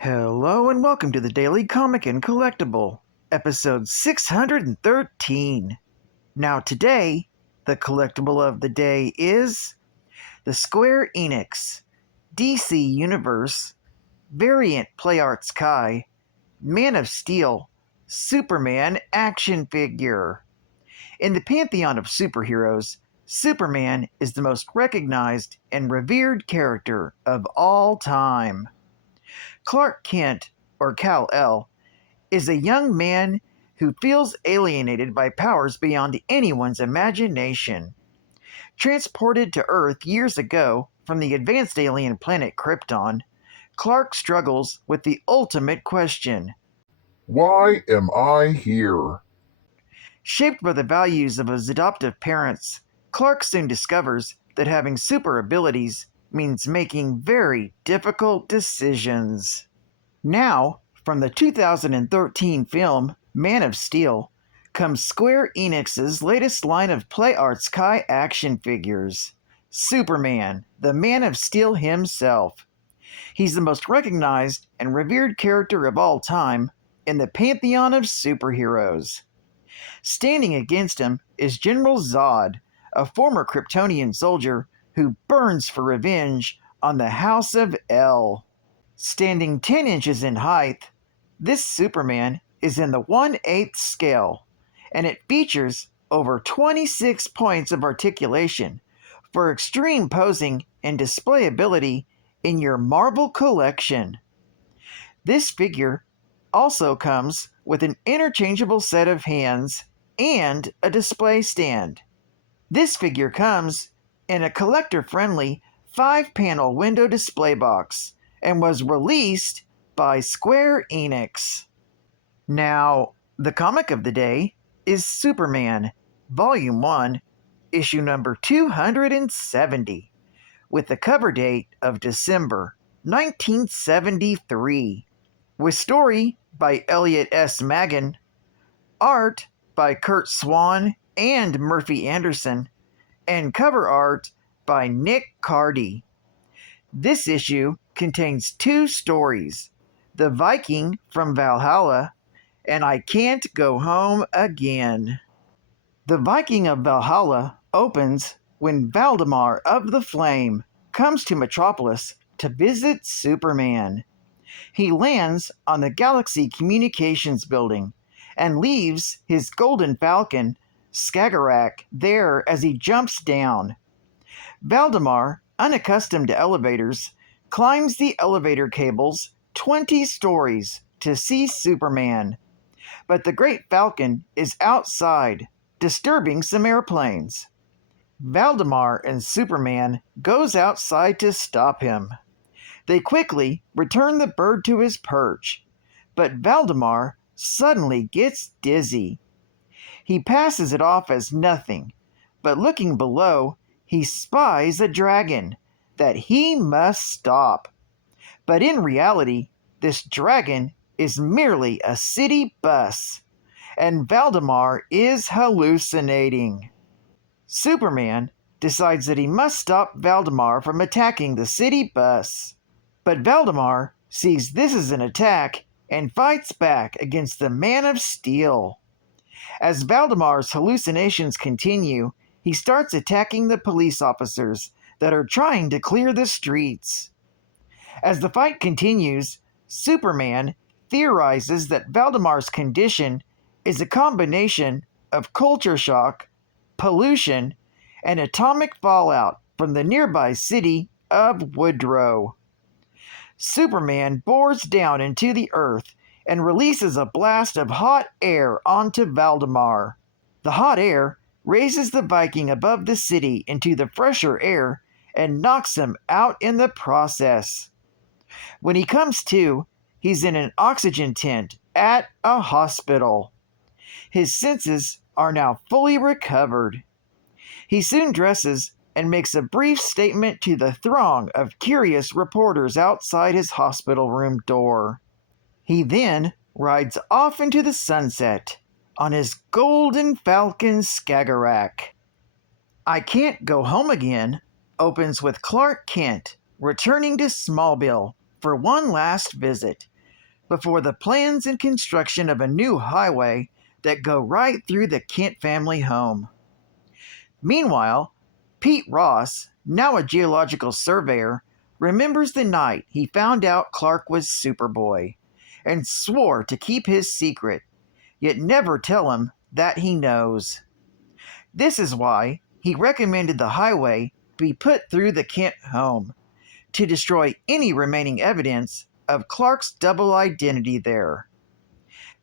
Hello and welcome to the Daily Comic and Collectible, episode 613. Now today, the collectible of the day is the Square Enix DC Universe Variant PlayArts Kai Man of Steel Superman action figure. In the pantheon of superheroes, Superman is the most recognized and revered character of all time. Clark Kent, or Kal-El, is a young man who feels alienated by powers beyond anyone's imagination. Transported to Earth years ago from the advanced alien planet Krypton, Clark struggles with the ultimate question. Why am I here? Shaped by the values of his adoptive parents, Clark soon discovers that having super abilities means making very difficult decisions. Now, from the 2013 film Man of Steel, comes Square Enix's latest line of PlayArts Kai action figures. Superman, the Man of Steel himself. He's the most recognized and revered character of all time in the pantheon of superheroes. Standing against him is General Zod, a former Kryptonian soldier who burns for revenge on the House of El. Standing 10 inches in height, this Superman is in the 1/8 scale, and it features over 26 points of articulation for extreme posing and displayability in your Marvel collection. This figure also comes with an interchangeable set of hands and a display stand. This figure comes in a collector-friendly 5-panel window display box and was released by Square Enix. Now, the comic of the day is Superman, Volume 1, issue number 270, with the cover date of December 1973, with story by Elliot S. Maggin, art by Kurt Swan and Murphy Anderson, and cover art by Nick Cardy. This issue contains 2 stories, The Viking from Valhalla and I Can't Go Home Again. The Viking of Valhalla opens when Valdemar of the Flame comes to Metropolis to visit Superman. He lands on the Galaxy Communications Building and leaves his Golden Falcon, Skagerrak, there as he jumps down. Valdemar, unaccustomed to elevators, climbs the elevator cables 20 stories to see Superman. But the Great Falcon is outside, disturbing some airplanes. Valdemar and Superman goes outside to stop him. They quickly return the bird to his perch, but Valdemar suddenly gets dizzy. He passes it off as nothing, but looking below, he spies a dragon that he must stop. But in reality, this dragon is merely a city bus, and Valdemar is hallucinating. Superman decides that he must stop Valdemar from attacking the city bus. But Valdemar sees this as an attack and fights back against the Man of Steel. As Valdemar's hallucinations continue, he starts attacking the police officers that are trying to clear the streets. As the fight continues, Superman theorizes that Valdemar's condition is a combination of culture shock, pollution, and atomic fallout from the nearby city of Woodrow. Superman bores down into the earth and releases a blast of hot air onto Valdemar. The hot air raises the Viking above the city into the fresher air and knocks him out in the process. When he comes to, he's in an oxygen tent at a hospital. His senses are now fully recovered. He soon dresses and makes a brief statement to the throng of curious reporters outside his hospital room door. He then rides off into the sunset on his Golden Falcon Skagerrak. I Can't Go Home Again opens with Clark Kent returning to Smallville for one last visit before the plans and construction of a new highway that go right through the Kent family home. Meanwhile, Pete Ross, now a geological surveyor, remembers the night he found out Clark was Superboy and swore to keep his secret, yet never tell him that he knows. This is why he recommended the highway be put through the Kent home, to destroy any remaining evidence of Clark's double identity there.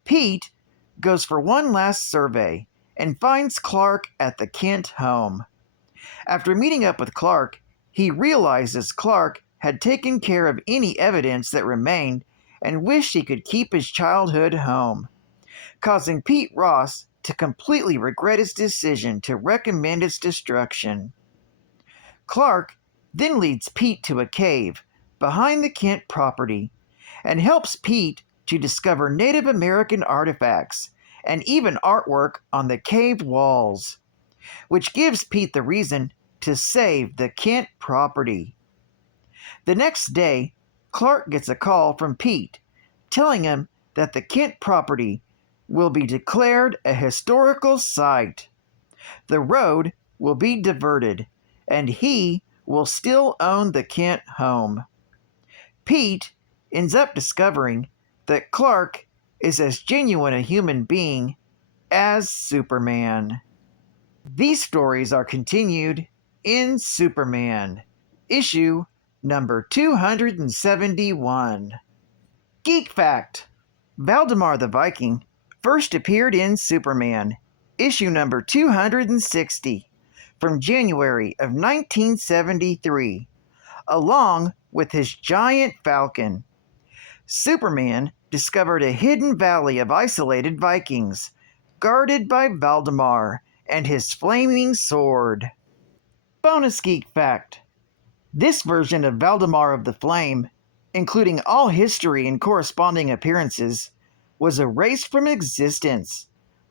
Pete goes for one last survey and finds Clark at the Kent home. After meeting up with Clark, he realizes Clark had taken care of any evidence that remained and wished he could keep his childhood home, causing Pete Ross to completely regret his decision to recommend its destruction. Clark then leads Pete to a cave behind the Kent property and helps Pete to discover Native American artifacts and even artwork on the cave walls, which gives Pete the reason to save the Kent property. The next day, Clark gets a call from Pete telling him that the Kent property will be declared a historical site. The road will be diverted, and he will still own the Kent home. Pete ends up discovering that Clark is as genuine a human being as Superman. These stories are continued in Superman, issue number 271. Geek Fact: Valdemar the Viking first appeared in Superman, issue number 260, from January of 1973, along with his giant falcon. Superman discovered a hidden valley of isolated Vikings, guarded by Valdemar and his flaming sword. Bonus Geek Fact: This version of Valdemar of the Flame, including all history and corresponding appearances, was erased from existence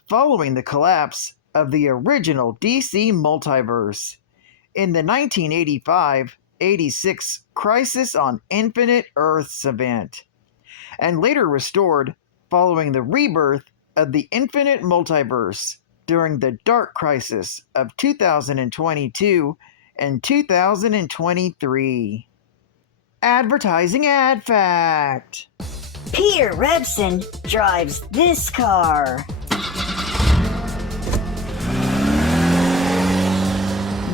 following the collapse of the original DC multiverse in the 1985-86 Crisis on Infinite Earths event, and later restored following the rebirth of the Infinite Multiverse during the Dark Crisis of 2022 and 2023. Advertising Ad Fact: Peter Rebson drives this car.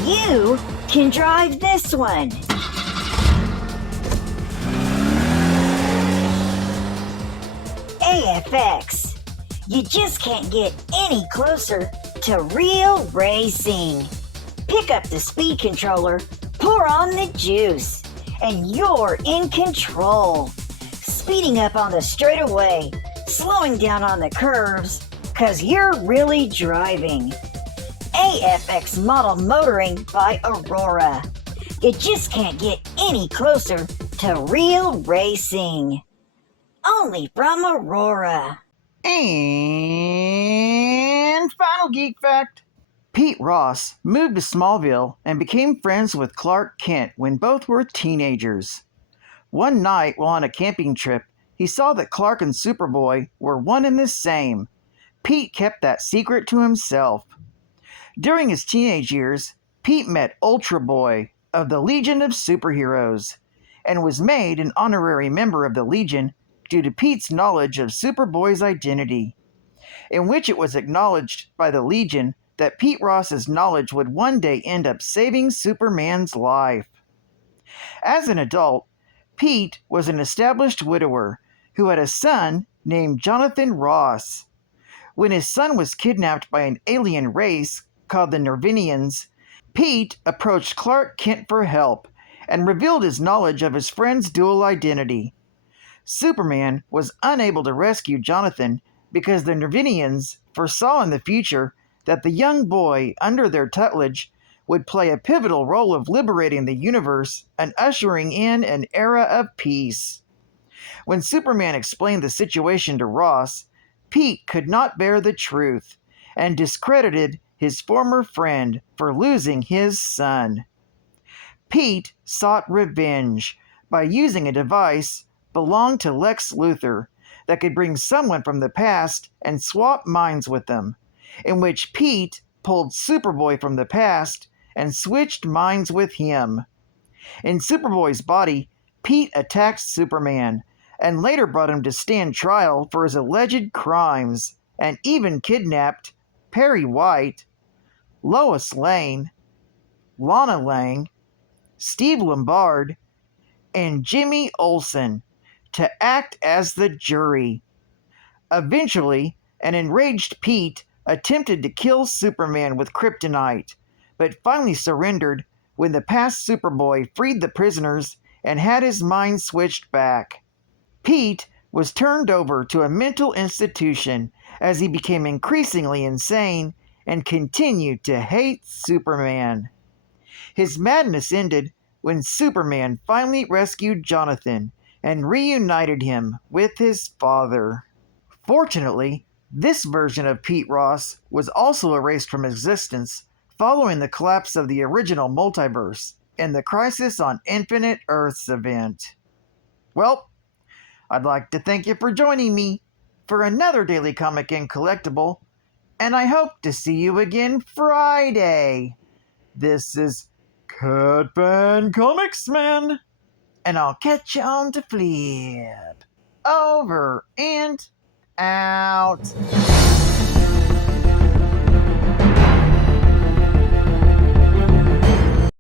You can drive this one. AFX. You just can't get any closer to real racing. Pick up the speed controller, pour on the juice, and you're in control. Speeding up on the straightaway, slowing down on the curves, 'cause you're really driving. AFX model motoring by Aurora. You just can't get any closer to real racing. Only from Aurora. And final Geek Fact: Pete Ross moved to Smallville and became friends with Clark Kent when both were teenagers. One night while on a camping trip, he saw that Clark and Superboy were one and the same. Pete kept that secret to himself. During his teenage years, Pete met Ultra Boy of the Legion of Superheroes and was made an honorary member of the Legion due to Pete's knowledge of Superboy's identity, in which it was acknowledged by the Legion that Pete Ross's knowledge would one day end up saving Superman's life. As an adult, Pete was an established widower who had a son named Jonathan Ross. When his son was kidnapped by an alien race called the Nervinians, Pete approached Clark Kent for help and revealed his knowledge of his friend's dual identity. Superman was unable to rescue Jonathan because the Nervinians foresaw in the future that the young boy under their tutelage would play a pivotal role of liberating the universe and ushering in an era of peace. When Superman explained the situation to Ross, Pete could not bear the truth and discredited his former friend for losing his son. Pete sought revenge by using a device belonged to Lex Luthor that could bring someone from the past and swap minds with them, in which Pete pulled Superboy from the past and switched minds with him. In Superboy's body, Pete attacked Superman and later brought him to stand trial for his alleged crimes and even kidnapped Perry White, Lois Lane, Lana Lang, Steve Lombard, and Jimmy Olsen to act as the jury. Eventually, an enraged Pete attempted to kill Superman with kryptonite, but finally surrendered when the past Superboy freed the prisoners and had his mind switched back. Pete was turned over to a mental institution as he became increasingly insane and continued to hate Superman. His madness ended when Superman finally rescued Jonathan and reunited him with his father. Fortunately, this version of Pete Ross was also erased from existence following the collapse of the original multiverse in the Crisis on Infinite Earths event. Well, I'd like to thank you for joining me for another Daily Comic and Collectible, and I hope to see you again Friday. This is Catban Comics Man, and I'll catch you on the flip. Over and out.